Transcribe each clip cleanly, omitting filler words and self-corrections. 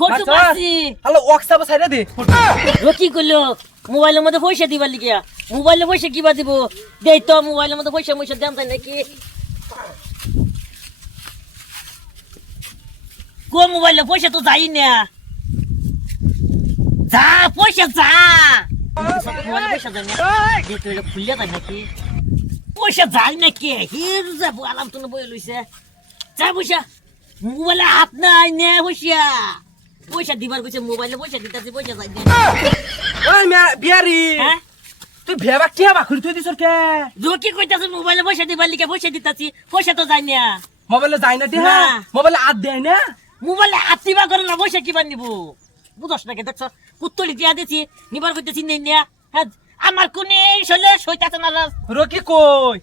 Photo মারছি hello ওয়াটসঅ্যাপে ছাইরা দে ও কি করলো মোবাইলের মধ্যে পয়সা দিবার লিগিয়া মোবাইলে পয়সা কিবা দিব দেই তো মোবাইলের মধ্যে পয়সা দেন তাই নাকি কো মোবাইলে পয়সা তো যাই না যা পয়সা যা মোবাইলে পয়সা যায় না দে তো এটা খুললে তাই নাকি পয়সা যায় নাকি হির যাবো আলাম তো বই লইছে যাই পয়সা মোবাইলে হাত নাই নে পয়সা দিবার কইছে মোবাইলে পয়সা দিতাছি পয়সা যাই না ওই বিয়ারি হ্যাঁ তুই ভেবা টিয়া বাখুরি তুই দিছর কে কি কইতাছ মোবাইলে পয়সা দিবার লিগে পয়সা দিতাছি পয়সা তো যাই না মোবাইলে যাই না টিয়া না। মোবাইলে আদ দেয় না মোবাইলে আত্মীবা করে না পয়সা কিবার নিব বুঝছ নাকি দেখছ কুত্তলি দিয়া দিছি নিবার কইতেছি নেই না হ্যাঁ আমার কোনে শৈলে সইতাছে না রকি কই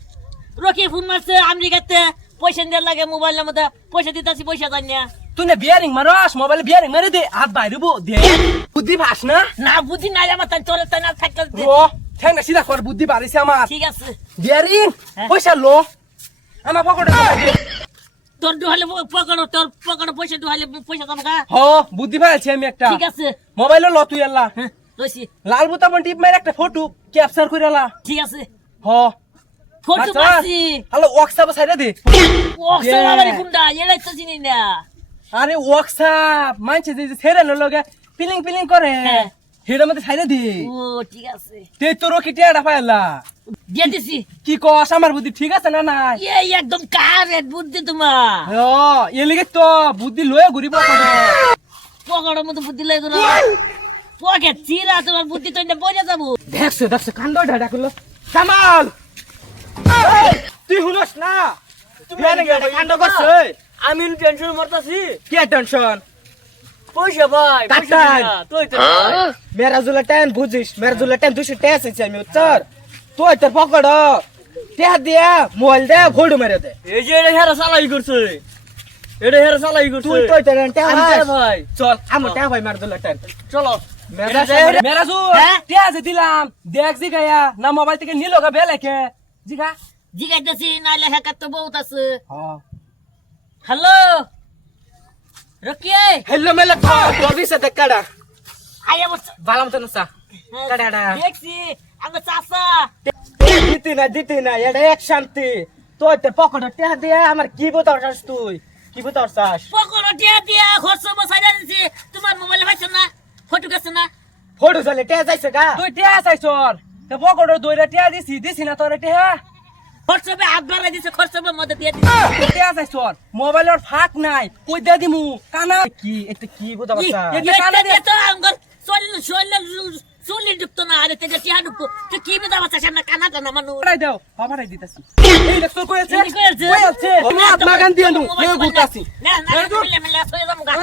রকি ফোন মারছে আমেরিকাতে পয়সা দেওয়ার লাগে মোবাইলের মধ্যে পয়সা দিতাছি পয়সা যাই না তুই না বিয়ারিং মারস মোবাইলে বিয়ারিং মারি দে হাত বাইরে বো দে বুদ্ধি ভাস না না বুদ্ধি নাই আমার তাই তোর তাই না থাকলে দে। ও ঠ্যাং না সিধা কর বুদ্ধি বাড়িছে আমার ঠিক আছে বিয়ারিং হ্যাঁ। পয়সা লো আমার পকেটে তোর ডুহালে তোর পকেটে পয়সা ডুহালে পয়সা যাবো গা হ বুদ্ধি পাইছি আমি একটা ঠিক আছে মোবাইলে ল তুই আল্লাহ হ্যাঁ লইছি লাল বোতাম টিপ মার একটা ফটো ক্যাপচার করে আলা ঠিক আছে হ ফটো মারছি হ্যালো ওয়াটসঅ্যাপে ছাইরা দে ও সালামারি কুন্ডা এলাই তো চিনি না আরে ওয়াটসঅ্যাপ মানছে যে ছেড়ে লগে ফিলিং ফিলিং করে হ্যাঁ। হেডা মধ্যে ছাইরা দে ও ঠিক আছে তে তোর কি টিয়াটা পাইলা দিয়ে দিছি কি কস আমার বুদ্ধি ঠিক আছে না নাই এই একদম কারেট বুদ্ধি তোমার ও এ লিগে তো বুদ্ধি লয়ে ঘুরিব করে পকেটের মতো বুদ্ধি লাগে না পকেট চিরা তোমার বুদ্ধি তো বইয়া যাবো দেখছো কান্দ ঢাডা করলো কামাল তুই হুনস না তুই কান্দ করছ আমি টেনশন মারতাছি কি টেনশন পয়সা ভাই পয়সা কাটান। দিয়া, তুই তো মেরা জুলা টাইম বুঝিস মেরা জুলা টাইম 200 টাকা আছে আমি উত্তর তুই তোর পকড় টেহা দিয়া মোবাইল দে ভোল্ড মেরে দে এই যে এটা হেরা চালাই করছে এটা হেরা চালাই করছে তুই তোর টেহা আমি দে ভাই চল আমার টেহা ভাই মেরা জুলা টাইম চলো মেরা জু হ্যাঁ? টেহা যে দিলাম দেখ জি গায়া না মোবাইল থেকে নিলগা বেলেকে জিগা জিগাইতেছি নাইলে হ্যাকার তো বহুত আছে হ্যাঁ হ্যালো রকিয়ে হেল্লো মেলা তোর বিছে দেখ কাডা আয়া বস বালাম তো নসা কাডা দেখছি আমরা চাচা দিতি না এটা এক শান্তি তুই তোর পকেটে টেহা দিয়া আমার কি বতারছাস তুই কি বতারছাস পকড় দিয়া দিয়া খরচ বসাইরা দিছি তোমার মোবাইলে পাইছ না ফটো গেছে না ফটো চলে টেহা যাইছে গা তুই টেহা চাইছর তে পকেটে দইরা টেহা দিছি না তোর টেহা খরচবে হাত বাড়াই দিছে খরচবের মধ্যে দিয়ে দিছে টেহা চাইছর মোবাইলের ফাক নাই কই দে দিমু কানা কি এটা কি বতারছা এটা দিয়ে তো আঙ্গর চল্লি ঢুকতো না আরে তেটা টিয়া ঢুকতো তো কি বেদা বাচ্চা সামনে কানা টানা মানুষ বাড়াই দাও বাড়াই দিতাছি এই দেখ তোর কই আছে কি কইছে? কই আছে আমি আত্মা গান দিয়ানু এই গুতাছি না না মিলে মিলে সরে যাবো গা